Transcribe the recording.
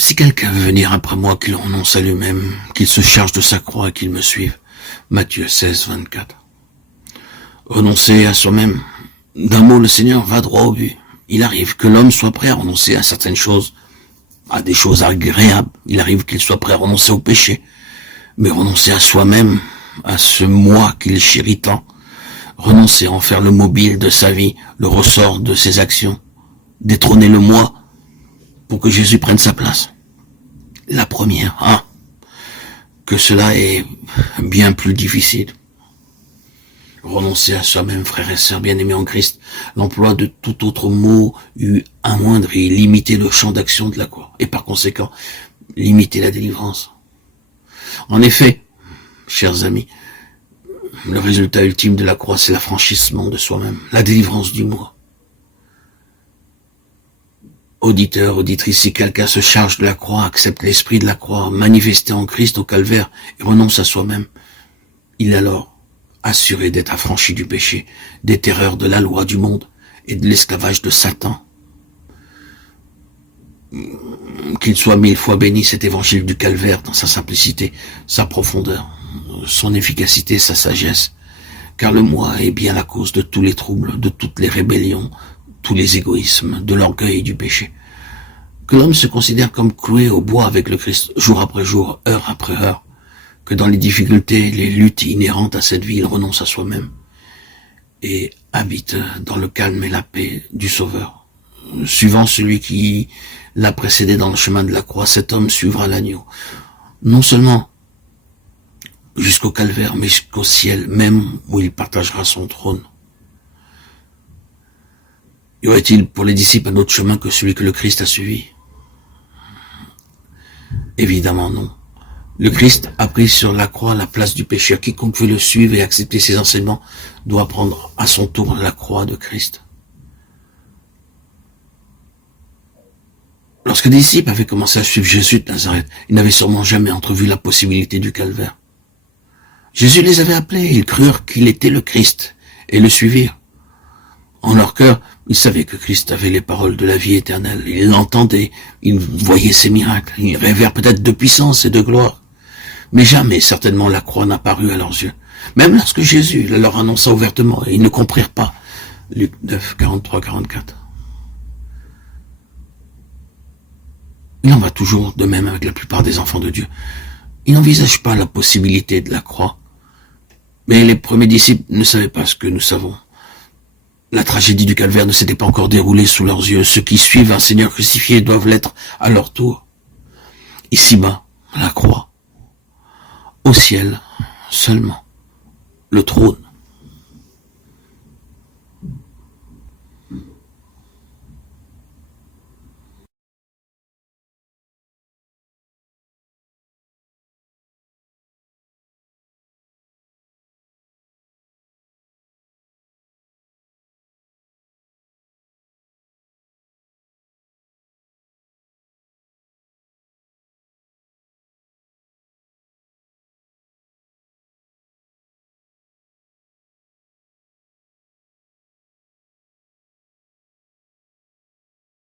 Si quelqu'un veut venir après moi, qu'il renonce à lui-même, qu'il se charge de sa croix et qu'il me suive. Matthieu 16, 24. Renoncer à soi-même. D'un mot, le Seigneur va droit au but. Il arrive que l'homme soit prêt à renoncer à certaines choses, à des choses agréables. Il arrive qu'il soit prêt à renoncer au péché. Mais renoncer à soi-même, à ce moi qu'il chérit tant, renoncer à en faire le mobile de sa vie, le ressort de ses actions, détrôner le moi pour que Jésus prenne sa place. La première, que cela est bien plus difficile. Renoncer à soi-même, frères et sœurs bien-aimés en Christ, l'emploi de tout autre mot eût amoindri, limité le champ d'action de la croix, et par conséquent, limiter la délivrance. En effet, chers amis, le résultat ultime de la croix, c'est l'affranchissement de soi-même, la délivrance du moi. Auditeur, auditrice, si quelqu'un se charge de la croix, accepte l'esprit de la croix, manifesté en Christ au calvaire, et renonce à soi-même, il est alors assuré d'être affranchi du péché, des terreurs de la loi du monde et de l'esclavage de Satan. Qu'il soit 1000 fois béni cet évangile du calvaire dans sa simplicité, sa profondeur, son efficacité, sa sagesse, car le moi est bien la cause de tous les troubles, de toutes les rébellions, tous les égoïsmes, de l'orgueil et du péché. Que l'homme se considère comme cloué au bois avec le Christ, jour après jour, heure après heure, que dans les difficultés, les luttes inhérentes à cette vie, il renonce à soi-même et habite dans le calme et la paix du Sauveur. Suivant celui qui l'a précédé dans le chemin de la croix, cet homme suivra l'agneau, non seulement jusqu'au calvaire, mais jusqu'au ciel même où il partagera son trône. Y aurait-il pour les disciples un autre chemin que celui que le Christ a suivi? Évidemment non. Le Christ a pris sur la croix la place du pécheur. Quiconque veut le suivre et accepter ses enseignements doit prendre à son tour la croix de Christ. Lorsque les disciples avaient commencé à suivre Jésus de Nazareth, ils n'avaient sûrement jamais entrevu la possibilité du calvaire. Jésus les avait appelés, ils crurent qu'il était le Christ et le suivirent. En leur cœur, ils savaient que Christ avait les paroles de la vie éternelle. Ils l'entendaient, ils voyaient ses miracles, ils rêvèrent peut-être de puissance et de gloire. Mais jamais, certainement, la croix n'a paru à leurs yeux. Même lorsque Jésus leur annonça ouvertement, et ils ne comprirent pas. Luc 9, 43, 44. Il en va toujours de même avec la plupart des enfants de Dieu. Ils n'envisagent pas la possibilité de la croix. Mais les premiers disciples ne savaient pas ce que nous savons. La tragédie du calvaire ne s'était pas encore déroulée sous leurs yeux. Ceux qui suivent un Seigneur crucifié doivent l'être à leur tour. Ici-bas, la croix. Au ciel, seulement, le trône.